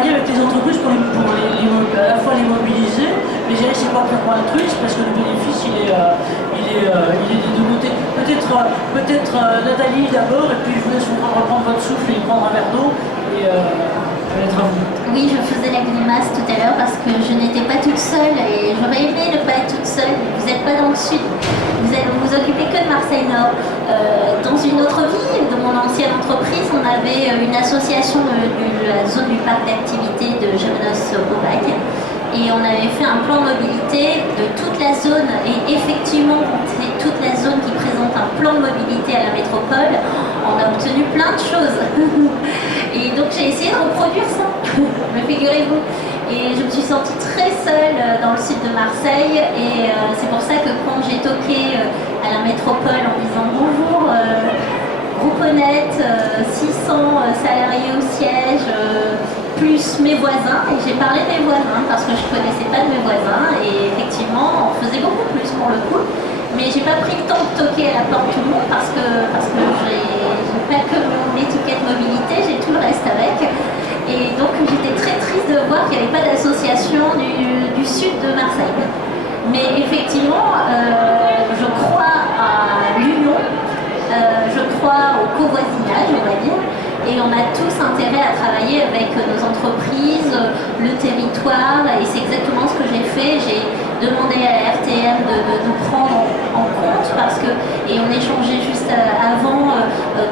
travailler avec les entreprises pour à la fois les mobiliser, mais c'est pas complètement altruiste parce que le bénéfice il est des deux côtés. Peut-être Nathalie d'abord, et puis je vous laisse reprendre votre souffle et prendre un verre d'eau et être à vous. Oui, je faisais la grimace tout à l'heure parce que je n'étais pas toute seule et j'aurais aimé ne pas être toute seule. Vous n'êtes pas dans le sud, vous vous occupez que de Marseille Nord. Dans une autre vie, de mon ancienne entreprise, on avait une association de la zone du parc d'activité de Gémenos-Aubagne et on avait fait un plan de mobilité de toute la zone et effectivement, c'est toute la zone qui présente un plan de mobilité à la métropole. On a obtenu plein de choses. Et donc j'ai essayé de reproduire ça, me figurez-vous. Et je me suis sentie très seule dans le sud de Marseille et c'est pour ça que quand j'ai toqué à la métropole en disant bonjour, groupe honnête, 600 salariés au siège, plus mes voisins, et j'ai parlé de mes voisins parce que je ne connaissais pas de mes voisins et effectivement on faisait beaucoup plus pour le coup. Mais j'ai pas pris le temps de toquer à la porte tout le monde parce que j'ai pas que mon étiquette mobilité, j'ai tout le reste avec. Et donc j'étais très triste de voir qu'il n'y avait pas d'association du sud de Marseille. Mais effectivement, je crois à l'union, je crois au covoisinage, on va dire. Et on a tous intérêt à travailler avec nos entreprises, le territoire, et c'est exactement ce que j'ai fait. J'ai demandé à la RTM de nous prendre en compte parce que, et on échangeait juste avant,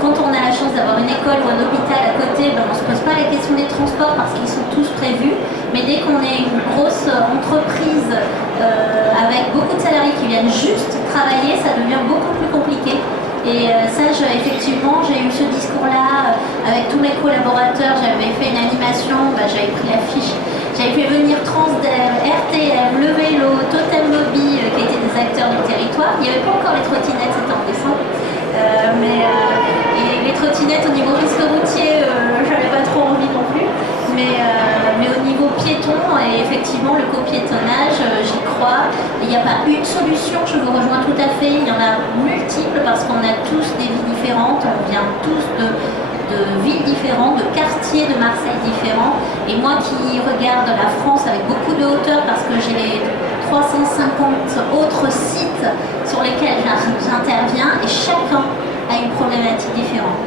quand on a la chance d'avoir une école ou un hôpital à côté, ben on ne se pose pas la question des transports parce qu'ils sont tous prévus, mais dès qu'on est une grosse entreprise avec beaucoup de salariés qui viennent juste travailler, ça devient beaucoup plus compliqué. Et ça, effectivement, j'ai eu ce discours-là avec tous mes collaborateurs. J'avais fait une animation, j'avais pris l'affiche, j'avais fait venir Transdev, RTM, Le Vélo, Totem Mobi, qui étaient des acteurs du territoire. Il n'y avait pas encore les trottinettes, c'était en décembre. Et les trottinettes au niveau risque routier, j'avais pas trop envie non plus. Mais au niveau piéton, et effectivement, le copiétonnage, j'y crois. Il n'y a pas une solution, je vous rejoins tout à fait. Il y en a multiples parce qu'on a tous des vies différentes, on vient tous de villes différentes, de quartiers de Marseille différents. Et moi qui regarde la France avec beaucoup de hauteur parce que j'ai les 350 autres sites sur lesquels j'interviens et chacun a une problématique différente.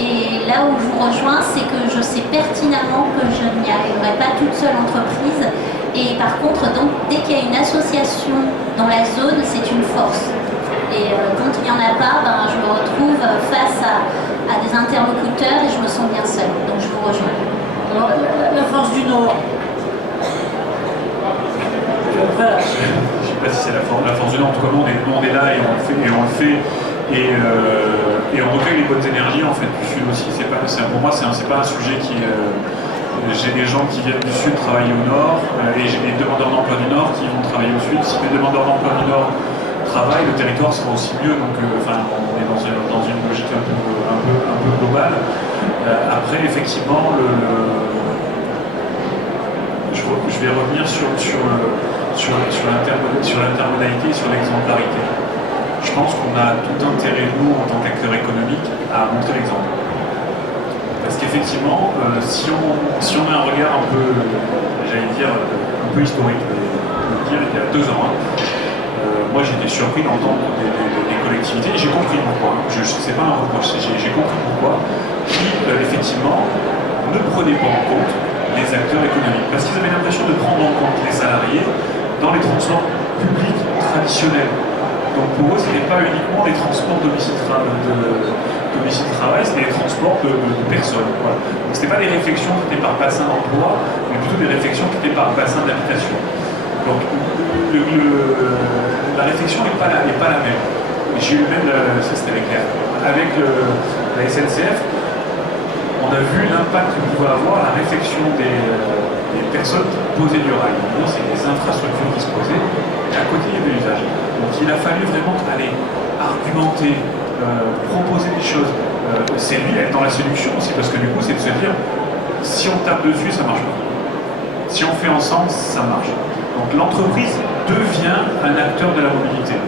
Et là où je vous rejoins, c'est que je sais pertinemment que je n'y arriverai pas toute seule entreprise. Et par contre, donc, dès qu'il y a une association dans la zone, c'est une force. Et quand il n'y en a pas, je me retrouve face à des interlocuteurs et je me sens bien seule. Donc je vous rejoins. Alors, la force du Nord. Je ne sais pas si c'est la force du Nord. En tout cas, nous, on est là et on le fait. Et on recueille les bonnes énergies en fait du Sud aussi. Pour moi, c'est pas un sujet qui. J'ai des gens qui viennent du Sud travailler au Nord et j'ai des demandeurs d'emploi du Nord qui vont travailler au Sud. Si les demandeurs d'emploi du Nord travaillent, le territoire sera aussi mieux. Donc, on est dans une logique un peu globale. Après, effectivement, je vais revenir sur l'intermodalité et sur l'exemplarité. Je pense qu'on a tout intérêt, nous, en tant qu'acteurs économiques, à montrer l'exemple. Parce qu'effectivement, si on a un regard un peu, j'allais dire, un peu historique, il y a 2 ans, moi j'étais surpris d'entendre des collectivités, et j'ai compris pourquoi, c'est pas un reproche, j'ai compris pourquoi, qui, effectivement, ne prenaient pas en compte les acteurs économiques. Parce qu'ils avaient l'impression de prendre en compte les salariés dans les transports publics traditionnels. Donc pour eux, ce n'était pas uniquement les transports domicile-travail, c'était les transports de personnes. Voilà. Donc ce n'était pas des réflexions qui étaient par bassin d'emploi, mais plutôt des réflexions qui étaient par bassin d'habitation. Donc la réflexion n'est pas la même. J'ai eu même, ça c'était avec la SNCF, on a vu l'impact que pouvait avoir la réflexion des personnes qui posaient du rail. En gros, c'est des infrastructures qui se posaient, et à côté il y avait l'usage. Donc il a fallu vraiment aller argumenter, proposer des choses. C'est lui être dans la séduction aussi, parce que du coup c'est de se dire, si on tape dessus, ça marche pas. Si on fait ensemble, ça marche. Donc l'entreprise devient un acteur de la mobilité.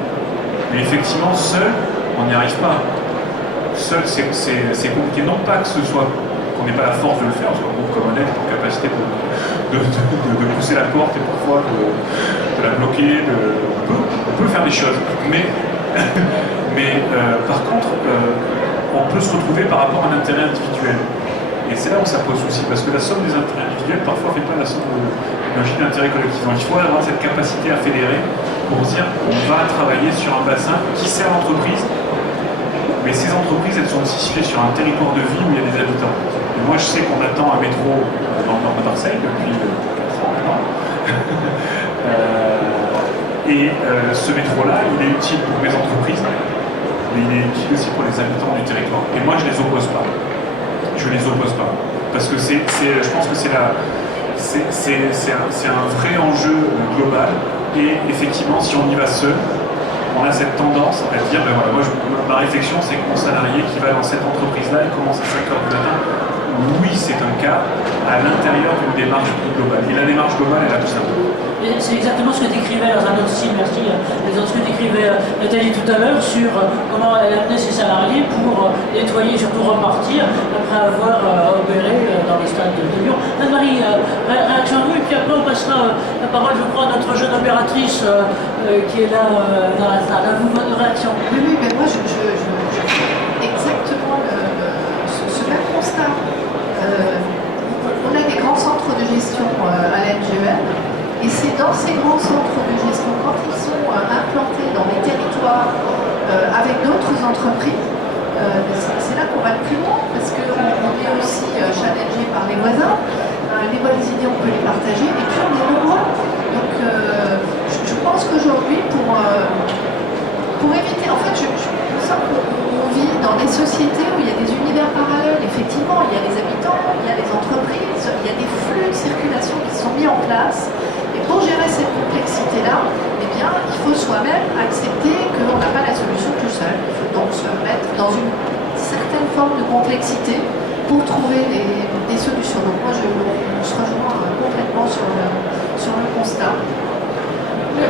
Mais effectivement, seul, on n'y arrive pas. Seul, c'est compliqué. Non pas que ce soit qu'on n'ait pas la force de le faire, parce qu'un groupe comme Honnête est en capacité de pousser la porte et parfois de la bloquer, on peut faire des choses, mais par contre, on peut se retrouver par rapport à un intérêt individuel. Et c'est là où ça pose souci, parce que la somme des intérêts individuels parfois ne fait pas la somme de l'intérêt collectif. Donc il faut avoir cette capacité à fédérer pour dire on va travailler sur un bassin qui sert l'entreprise, mais ces entreprises elles sont aussi situées sur un territoire de vie où il y a des habitants. Et moi je sais qu'on attend un métro dans le nord de Marseille depuis 4 ans maintenant. Ce métro-là, il est utile pour mes entreprises, mais il est utile aussi pour les habitants du territoire. Et moi je les oppose pas. Je les oppose pas. Parce que je pense que c'est un vrai enjeu global. Et effectivement, si on y va seul, on a cette tendance à dire, ben voilà, ma réflexion, c'est que mon salarié qui va dans cette entreprise-là, il commence à 5 heures du matin. Oui, c'est un cas à l'intérieur d'une démarche plus globale. Et la démarche globale, elle a tout ça. C'est exactement ce que décrivait dans un autre style, merci, ce que décrivait Nathalie tout à l'heure sur comment elle amenait ses salariés pour nettoyer, surtout repartir, après avoir opéré dans les stades de Lyon. Anne-Marie, réaction à vous, et puis après on passera la parole, je crois, à notre jeune opératrice qui est là dans la salle. À vous, votre réaction. Oui, mais moi je exactement ce même constat. On a des grands centres de gestion à l'NGEN, et c'est dans ces grands centres de gestion, quand ils sont implantés dans les territoires avec d'autres entreprises, c'est là qu'on va le plus loin, parce qu'on est aussi challengé par les voisins. Les bonnes idées, on peut les partager, et puis on est nombreux. Donc je pense qu'aujourd'hui, pour éviter, en fait, je sens qu'on vit dans des sociétés où il y a des univers parallèles. Effectivement, il y a les habitants, il y a les entreprises, il y a des flux de circulation qui sont mis en place. Et pour gérer cette complexité-là, eh bien, il faut soi-même accepter qu'on n'a pas la solution tout seul. Il faut donc se mettre dans une certaine forme de complexité pour trouver des solutions. Donc moi, on se rejoint complètement sur le constat.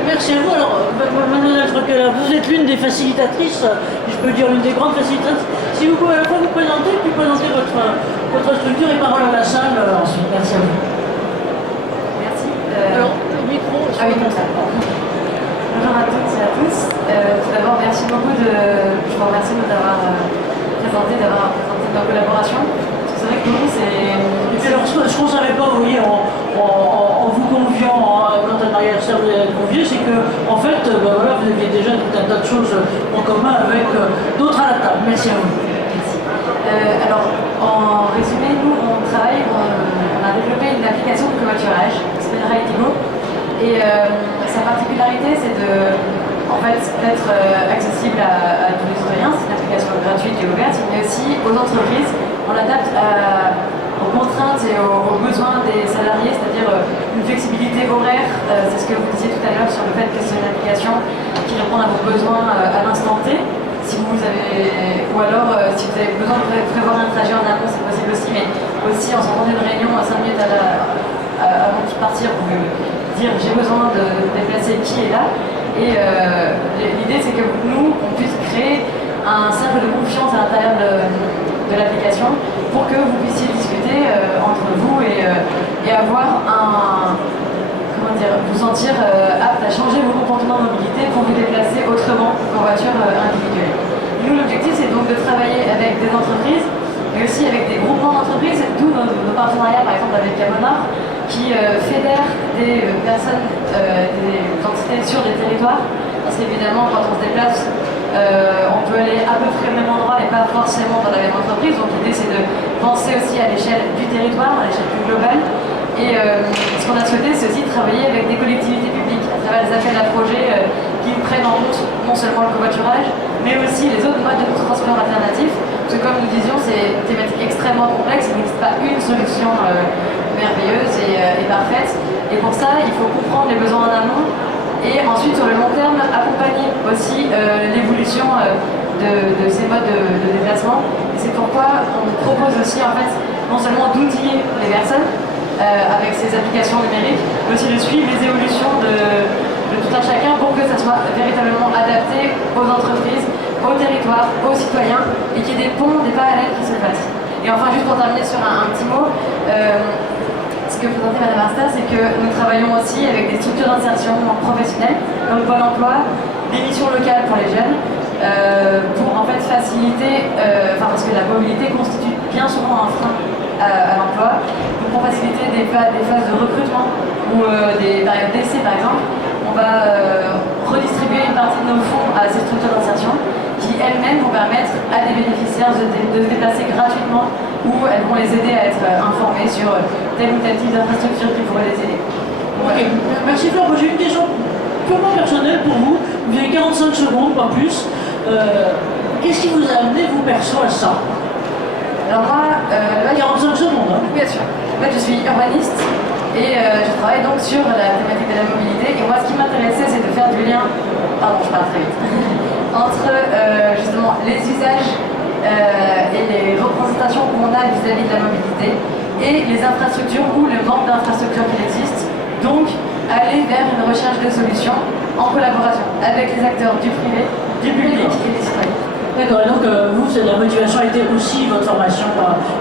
Merci à vous. Alors, Mademoiselle Troquela, vous êtes l'une des facilitatrices, je peux dire l'une des grandes facilitatrices. Si vous pouvez à la fois vous présenter, puis présenter votre structure et parole à la salle ensuite. Merci à vous. Merci. Alors, le micro. Ah oui, comme ça. Bonjour à toutes et à tous. Tout d'abord, merci beaucoup je vous remercie d'avoir présenté nos collaborations. C'est vrai que pour nous, c'est... Et puis alors, ce qu'on ne savait pas, vous voyez, en vous conviant, quand Anne-Marie vous avez convié, c'est que, en fait, voilà, vous aviez déjà tout un tas de choses en commun avec d'autres à la table. Merci à vous. Merci. Alors, en résumé, nous, on a développé une application de covoiturage qui s'appelle Rideego. Et sa particularité, c'est d'être accessible à tous les citoyens. C'est une application gratuite et ouverte, mais aussi aux entreprises. On l'adapte aux contraintes et aux besoins des salariés, c'est-à-dire une flexibilité horaire. C'est ce que vous disiez tout à l'heure sur le fait que c'est une application qui répond à vos besoins à l'instant T. Ou alors, si vous avez besoin de prévoir un trajet en amont, c'est possible aussi, mais aussi en sortant d'une réunion à 5 minutes avant de partir, vous pouvez dire j'ai besoin de déplacer qui est là. Et l'idée, c'est que nous, on puisse créer un cercle de confiance à l'intérieur de l'application pour que vous puissiez discuter entre vous et avoir vous sentir apte à changer vos comportements de mobilité pour vous déplacer autrement qu'en voiture individuelle. Nous, l'objectif, c'est donc de travailler avec des entreprises, mais aussi avec des groupements d'entreprises, d'où nos partenariats, par exemple, avec Camonard, qui fédèrent des personnes, des entités sur des territoires, parce qu'évidemment, quand on se déplace, on peut aller à peu près au même endroit et pas forcément dans la même entreprise. Donc l'idée, c'est de penser aussi à l'échelle du territoire, à l'échelle plus globale. Et ce qu'on a souhaité, c'est aussi travailler avec des collectivités publiques à travers les appels à projets qui prennent en compte non seulement le covoiturage, mais aussi les autres modes de transport alternatifs. Parce que comme nous disions, c'est une thématique extrêmement complexe, il n'existe pas une solution merveilleuse et parfaite. Et pour ça, il faut comprendre les besoins en amont et ensuite, sur le long terme, accompagner aussi l'évolution de ces modes de déplacement. Et c'est pourquoi on propose aussi, en fait, non seulement d'outiller les personnes avec ces applications numériques, mais aussi de suivre les évolutions de tout un chacun pour que ça soit véritablement adapté aux entreprises, aux territoires, aux citoyens, et qu'il y ait des ponts, des parallèles qui se fassent. Et enfin, juste pour terminer sur un petit mot, ce que présentait Madame Asta, c'est que nous travaillons aussi avec des structures d'insertion professionnelle, comme Pôle emploi, des missions locales pour les jeunes, pour en fait faciliter, parce que la mobilité constitue bien souvent un frein à l'emploi, donc pour faciliter des phases de recrutement ou des périodes d'essai par exemple, on va redistribuer une partie de nos fonds à ces structures d'insertion qui elles-mêmes vont permettre à des bénéficiaires de se déplacer gratuitement ou elles vont les aider à être informés sur tel ou tel type d'infrastructure qui pourrait les aider. Ok, merci Flore. J'ai une question purement personnelle pour vous. Vous avez 45 secondes, pas plus. Qu'est-ce qui vous a amené, vous perso, à ça? Alors moi, 45 secondes, hein. bien sûr. En fait, je suis urbaniste et je travaille donc sur la thématique de la mobilité. Et moi, ce qui m'intéressait, c'est de faire du lien, pardon, je parle très vite, entre justement les usages et les représentations qu'on a vis-à-vis de la mobilité et les infrastructures ou le manque d'infrastructures qui existe. Donc, aller vers une recherche de solutions en collaboration avec les acteurs du privé, du public et des citoyens. D'accord, et donc vous, la motivation a été aussi votre formation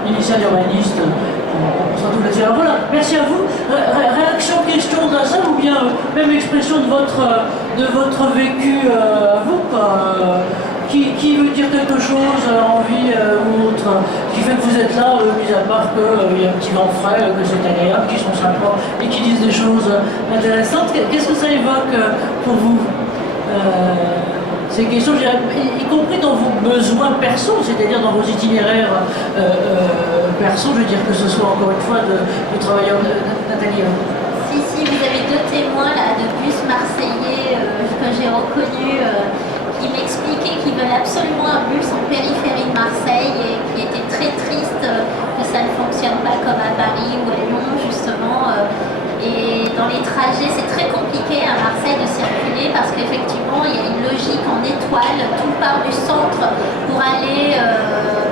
initiale d'urbaniste. On se retrouve là-dessus. Alors voilà, merci à vous. Réaction, question de la salle ou bien même expression de votre vécu à vous, quoi. Qui veut dire quelque chose, envie ou autre, qui fait que vous êtes là, mis à part qu'il y a un petit vent frais, que c'est agréable, qu'ils sont sympas et qui disent des choses intéressantes. Qu'est-ce que ça évoque pour vous ces questions, y compris dans vos besoins perso, c'est-à-dire dans vos itinéraires perso, je veux dire que ce soit encore une fois de travailleurs Nathalie. Si, vous avez deux témoins là, de bus marseillais que j'ai reconnus qui m'expliquaient qu'ils veulent absolument un bus en périphérie de Marseille et qui étaient très tristes que ça ne fonctionne pas comme à Paris ou à Lyon justement. Et dans les trajets, c'est très compliqué à Marseille de circuler parce qu'effectivement, il y a une logique en étoile, tout part du centre pour aller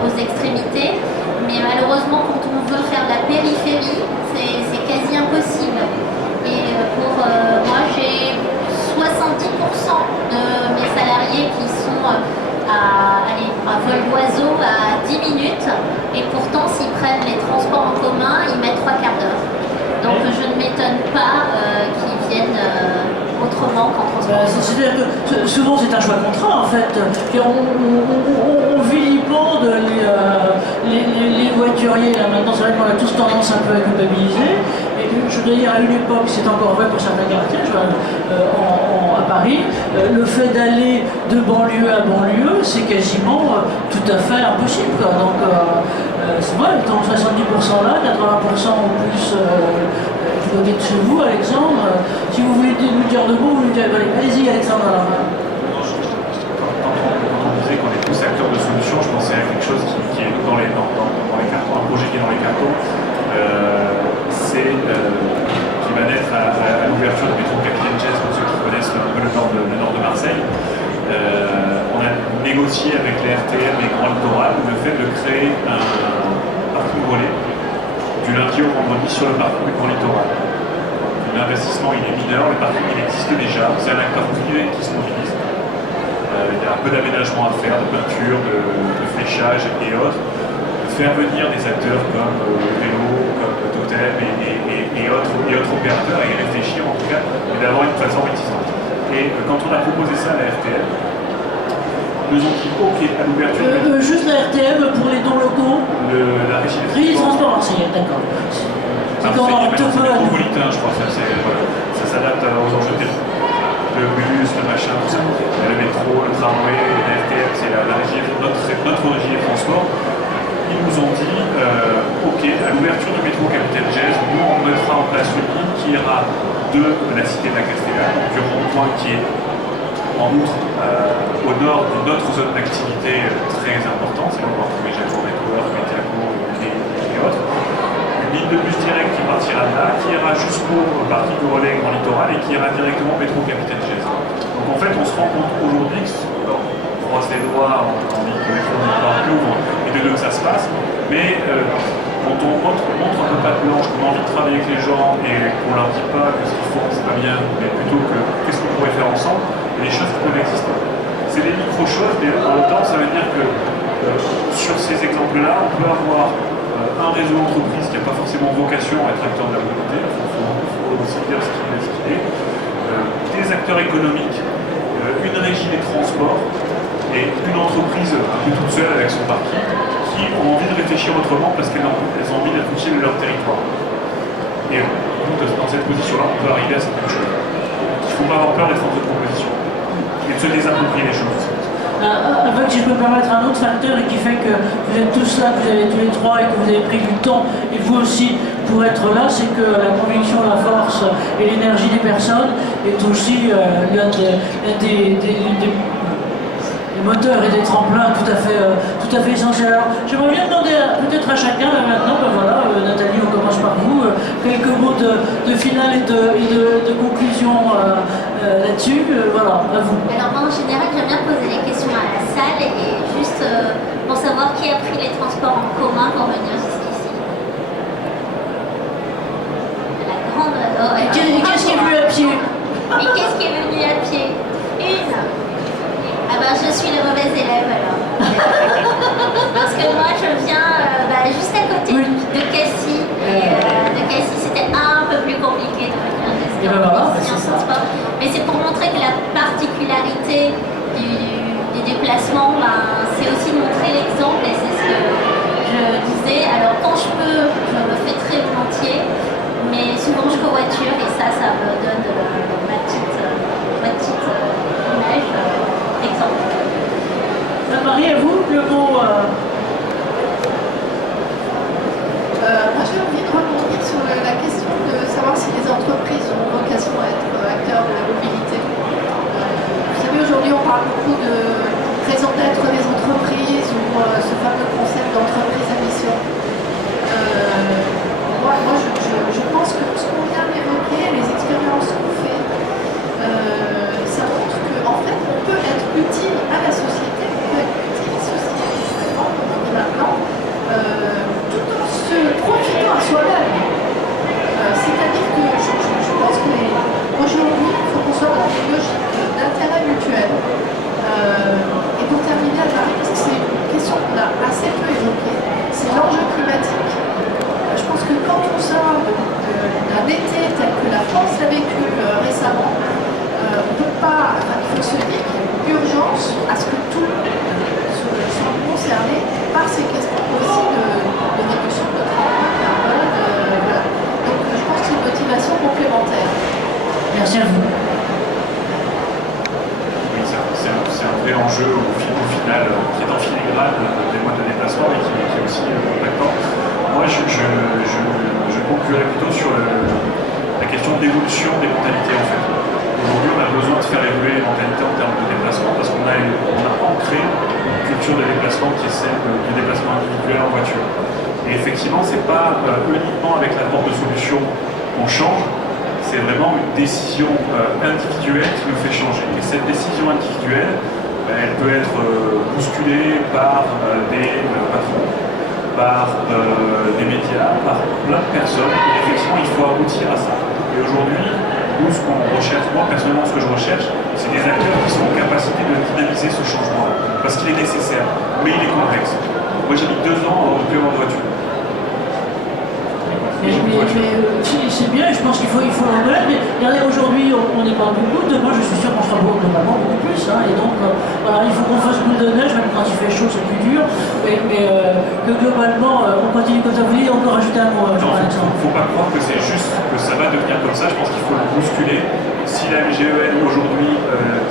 aux extrémités. Mais malheureusement, quand on veut faire de la périphérie, c'est quasi impossible. Et pour moi, j'ai 70% de mes salariés qui sont à vol d'oiseau à 10 minutes. Et pourtant, s'ils prennent les transports en commun, ils mettent 3 quarts d'heure. Donc je ne m'étonne pas qu'ils viennent autrement qu'en transport. C'est-à-dire que souvent c'est un choix de contrat en fait. On vilipende les voituriers là maintenant, c'est vrai qu'on a tous tendance un peu à culpabiliser. Et je dois dire à une époque, c'est encore vrai pour certains quartiers, à Paris, le fait d'aller de banlieue à banlieue, c'est quasiment tout à fait impossible, quoi. Donc c'est vrai, dans 70% là, 80% ou plus du côté de chez vous, Alexandre. Si vous voulez nous dire de mots, vous nous dites, allez-y Alexandre. Quand on disait qu'on est tous acteurs de solutions, je pensais à quelque chose qui est dans les cartons, un projet qui est dans les cartons. Qui va naître à l'ouverture du métro Capitaine Jazz, pour ceux qui connaissent un peu le nord de Marseille. On a négocié avec les RTM et Grand Littoral le fait de créer un parking relais du lundi au vendredi sur le parking du Grand Littoral. L'investissement il est mineur, le parking il existe déjà, c'est un acteur privé qui se mobilise. Il y a un peu d'aménagement à faire, de peinture, de fléchage et autres. Faire venir des acteurs comme Vélo, comme Totem et autres opérateurs et réfléchir en tout cas, et d'avoir une plateforme existante. Et quand on a proposé ça à la RTM, nous ont dit OK à l'ouverture. Juste la RTM pour les dons locaux. La régie des transports marseillais, d'accord. C'est comme un peu métropolitain, je crois. Ça s'adapte aux enjeux le bus, le machin, tout ça. Le métro, le tramway, la RTM, c'est notre régie des transports. Ils nous ont dit, OK, à l'ouverture du métro Capitaine Jazz, nous on mettra en place une ligne qui ira de la cité de la Castellane, du rond-point qui est en outre au nord d'une autre zone d'activité très importante, c'est le port de Méjacourt, Médiacourt et autres. Une ligne de bus direct qui partira de là, qui ira jusqu'au parking de relais Grand Littoral et qui ira directement au métro Capitaine Jazz. Donc en fait, on se rend compte aujourd'hui on croise les doigts, on dit que les fonds ouvre et de deux que ça se passe, mais quand on montre un peu patte blanche, qu'on a envie de travailler avec les gens et qu'on leur dit pas que ce qu'ils font c'est pas bien, mais plutôt que qu'est-ce qu'on pourrait faire ensemble, il y a des choses qui peuvent exister. C'est des micro-choses, mais en même temps ça veut dire que sur ces ces exemples-là, on peut avoir un réseau d'entreprise qui n'a pas forcément vocation à être acteur de la mobilité, il faut aussi dire ce qu'il est, des acteurs économiques, une régie des transports et une entreprise un peu toute seule avec son parking qui ont envie de réfléchir autrement parce qu'elles ont envie d'être utiles de leur territoire. Et dans cette position-là, on peut arriver à cette même chose. Il ne faut pas avoir peur d'être en de proposition et de se désapproprier les choses. Avec, si je peux me permettre, un autre facteur et qui fait que vous êtes tous là, que vous avez tous les trois et que vous avez pris du temps, et vous aussi, pour être là, c'est que la conviction, la force et l'énergie des personnes est aussi l'un des moteurs et des tremplins tout à fait essentiels. Alors, j'aimerais bien demander peut-être à chacun, là maintenant, ben voilà, Nathalie, on commence par vous, quelques mots de finale et de conclusion là-dessus. Voilà, à vous. Alors moi en général j'aime bien poser les questions à la salle et juste pour savoir qui a pris les transports en commun pour venir jusqu'ici. La grande... Et qu'est-ce qui est venu à pied? Et qu'est-ce qui est venu à pied? Une. Ah ben je suis la mauvaise élève alors. Parce que moi je viens juste à côté de Cassis. Et de Cassis c'était un peu plus compliqué de venir jusqu'ici en transport. Mais c'est pour montrer que la particularité du déplacement, c'est aussi de montrer l'exemple et c'est ce que je disais. Alors quand je peux, je me fais très volontiers, mais souvent je covoiture et ça me donne ma petite image, exemple. Marie, à vous, le mot... Moi j'ai envie de rebondir sur la question de savoir si les entreprises ont vocation à être acteurs de la mobilité. Vous savez, aujourd'hui on parle beaucoup de raison d'être des entreprises ou ce fameux concept d'entreprise à mission. Moi je pense que ce qu'on vient d'évoquer, les expériences qu'on fait, ça montre qu'en fait on peut être utile à la société, on peut être utile sociétalement, comme on dit maintenant, tout en se profitant à soi-même. C'est-à-dire que je pense qu'aujourd'hui, il faut qu'on soit dans une logique d'intérêt mutuel. Et pour terminer, Marie, parce que c'est une question qu'on a assez peu évoquée, c'est l'enjeu climatique. Je pense que quand on sort d'un été tel que la France l'a vécu récemment, on ne peut pas, il faut se dire qu'il y a une urgence à ce que tout le monde soit concerné par ces questions aussi de réduction de notre empreinte carbone. Voilà. Donc je pense que c'est une motivation complémentaire. Merci à vous. Oui, c'est un vrai enjeu au final qui est en filigrane des modes de déplacement et qui est aussi impactant. Moi, je conclurai plutôt sur la question de l'évolution des mentalités en fait. Aujourd'hui, on a besoin de faire évoluer les mentalités en termes de déplacement parce qu'on a ancré une culture de déplacement qui est celle du déplacement individuel en voiture. Et effectivement, c'est pas uniquement avec l'apport de solutions qu'on change, c'est vraiment une décision individuelle qui nous fait changer. Et cette décision individuelle, elle peut être bousculée par des patrons, par des médias, par plein de personnes. Et effectivement, il faut aboutir à ça. Et aujourd'hui, nous, ce qu'on recherche, moi personnellement, ce que je recherche, c'est des acteurs qui sont en capacité de dynamiser ce changement. Parce qu'il est nécessaire, mais il est complexe. Moi, j'ai mis 2 ans à ouvrir en voiture. C'est bien, je pense qu'il faut le remettre. Mais regardez, aujourd'hui, on n'est pas beaucoup. Demain, je suis sûr qu'on sera globalement beaucoup plus. Et donc, voilà, il faut qu'on fasse boule de neige, même quand il fait chaud, c'est plus dur. Mais que globalement, on continue comme ça. Vous voulez encore rajouter un mot, Jean-Alexandre? Il ne faut pas croire que c'est juste que ça va devenir comme ça. Je pense qu'il faut le bousculer. Si la MGEN aujourd'hui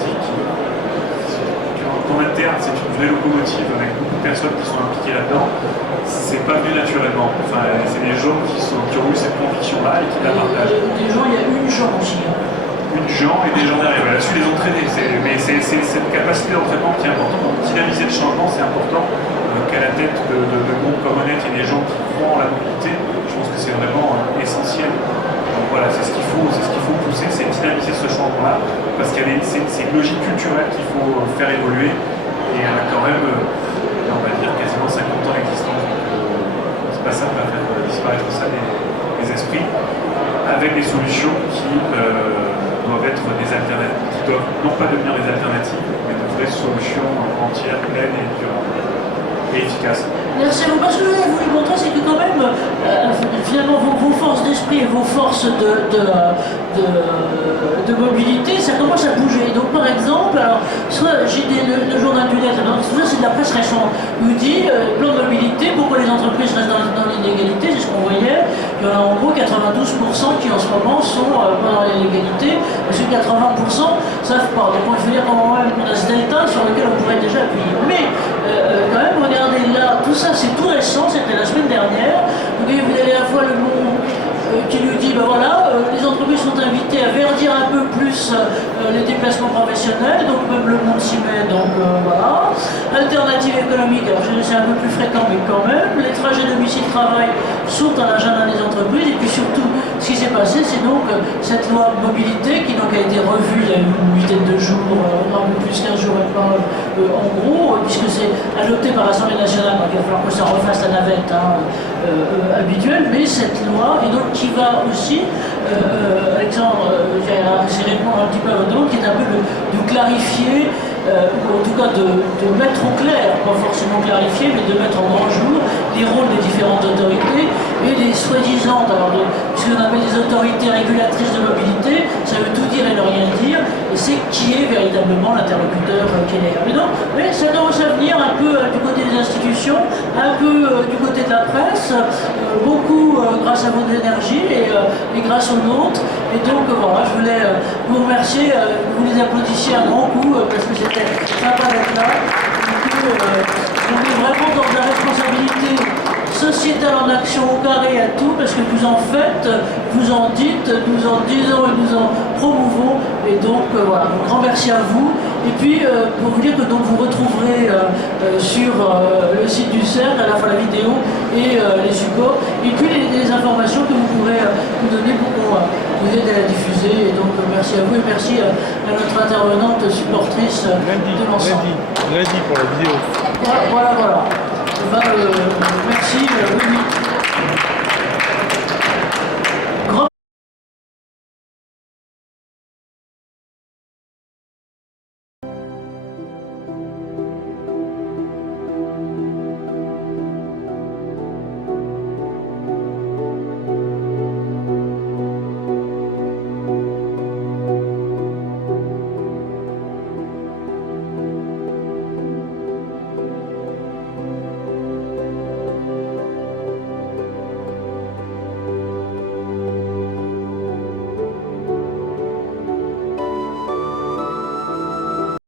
dit qu'en interne, c'est une vraie locomotive avec beaucoup de personnes qui sont impliquées là-dedans, c'est pas venu naturellement. Enfin, c'est des gens qui ont eu cette conviction-là et qui la partagent. Des gens, il y a une gens aussi. Une gens et des gens derrière. Elle a su les entraîner. Mais c'est cette capacité d'entraînement qui est importante. Donc, dynamiser le changement, c'est important. Qu'à la tête de groupes comme Honnête, il y a des gens qui croient en la mobilité. Je pense que c'est vraiment essentiel. Donc voilà, c'est ce qu'il faut pousser, c'est dynamiser ce changement-là. Parce qu'il y a c'est une logique culturelle qu'il faut faire évoluer. Et elle a quand même, on va dire, quasiment 50 ans d'existence. C'est pas ça qui va faire disparaître ça des esprits, avec des solutions qui doivent être des alternatives, qui doivent non pas devenir des alternatives, mais de vraies solutions entières, pleines et durables. et efficace. Merci à vous. Parce que je voulais vous montrer, c'est que quand même, finalement, vos forces d'esprit et vos forces de mobilité, ça commence à bouger. Donc, par exemple, alors, soit j'ai le journal du net, soit c'est de la presse récente, nous dit plan de mobilité, pourquoi les entreprises restent dans l'inégalité, c'est ce qu'on voyait. Il y en a en gros 92% qui en ce moment sont dans l'illégalité, parce que 80% ne savent pas. Donc, il faut dire quand même qu'on a ce delta sur lequel on pourrait déjà appuyer. Mais quand même, regardez là, tout ça c'est tout récent, c'était la semaine dernière. Donc, vous avez à la fois le Monde qui nous dit, ben voilà, les entreprises sont invitées à verdir un peu plus les déplacements professionnels, donc même le Monde s'y met, donc voilà. Alternative économique, alors c'est un peu plus fréquent, mais quand même. Les trajets domicile-travail sont à l'agenda des entreprises, et puis surtout, ce qui s'est passé, c'est donc cette loi mobilité qui donc a été revue il y a une huitaine de jours, un peu plus 15 jours, en gros, puisque c'est adopté par l'Assemblée nationale, donc il va falloir que ça refasse la navette habituelle, mais cette loi, et donc qui va aussi, Alexandre, c'est répondre un petit peu à votre demande, qui est un peu de clarifier, ou en tout cas de mettre au clair, pas forcément clarifier, mais de mettre en grand jour les rôles des différentes autorités et les soi-disant, puisqu'on appelle les autorités régulatrices de mobilité, ça veut tout dire et ne rien dire, et c'est qui est véritablement l'interlocuteur qui est derrière. Mais non, mais ça commence à venir un peu du côté des institutions, un peu du côté de la presse, beaucoup grâce à votre énergie et grâce aux nôtres. Et donc voilà, je voulais vous remercier, vous les applaudissiez un grand coup, parce que c'était sympa d'être là. On est vraiment dans la responsabilité sociétale en action au carré à tout, parce que vous en faites, vous en dites, nous en disons et nous en promouvons. Et donc voilà, un grand merci à vous. Et puis pour vous dire que donc vous retrouverez sur le site du CERN à la fois la vidéo et les supports, et puis les informations que vous pourrez nous donner pour qu'on vous aide à la diffuser. Et donc merci à vous et merci à notre intervenante supportrice de l'ensemble. Lundi pour la vidéo. Voilà. Merci, oui.